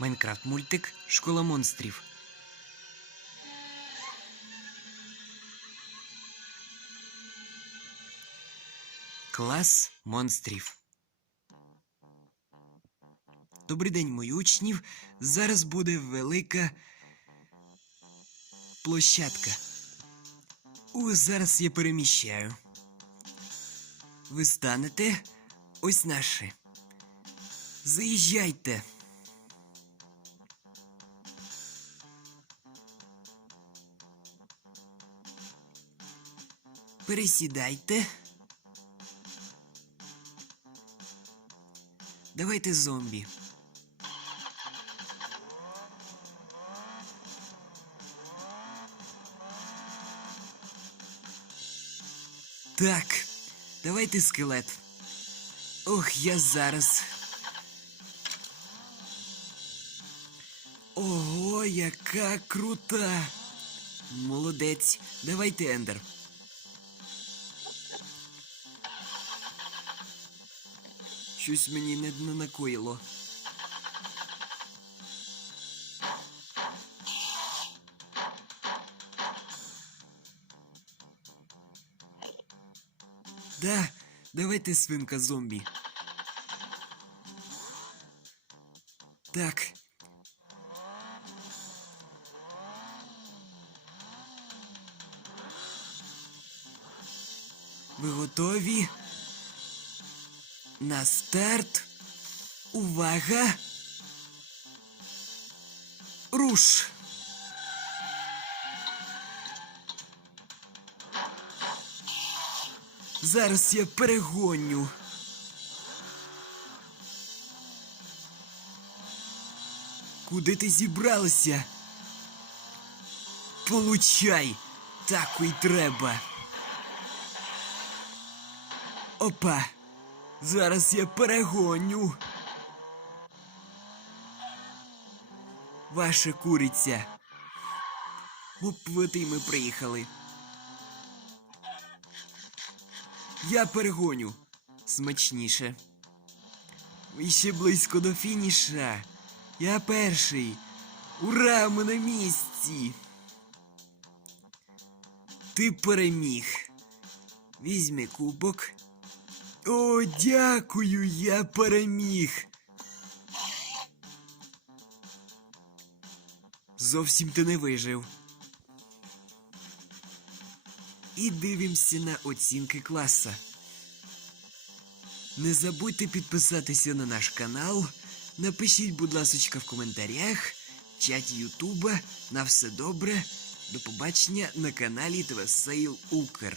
Майнкрафт мультик Школа монстрів. Клас монстрів. Добрий день, мої учнів. Зараз буде велика площадка. О, зараз я переміщаю. Ви станете ось наші. Заїжджайте. Пересідайте. Давайте зомбі. Так, давайте скелет. Ох, я зараз. Ого, яка крута! Молодець. Давайте ендер. Щось мені не, накоїло. Да, давайте свинка зомбі. Так. Ви готові? На старт. Увага. Руш. Зараз я перегоню. Куди ти зібралася? Получай! Так і треба. Опа! Зараз я перегоню. Ваша куриця. Оп, ми приїхали. Я перегоню. Смачніше. Ви ще близько до фініша. Я перший. Ура, ми на місці. Ти переміг. Візьми кубок. О, дякую, я переміг. Зовсім ти не вижив. І дивимося на оцінки класа. Не забудьте підписатися на наш канал. Напишіть, будь ласочка, в коментарях, в чаті Ютуба. На все добре. До побачення на каналі ТВ Сейл Укр.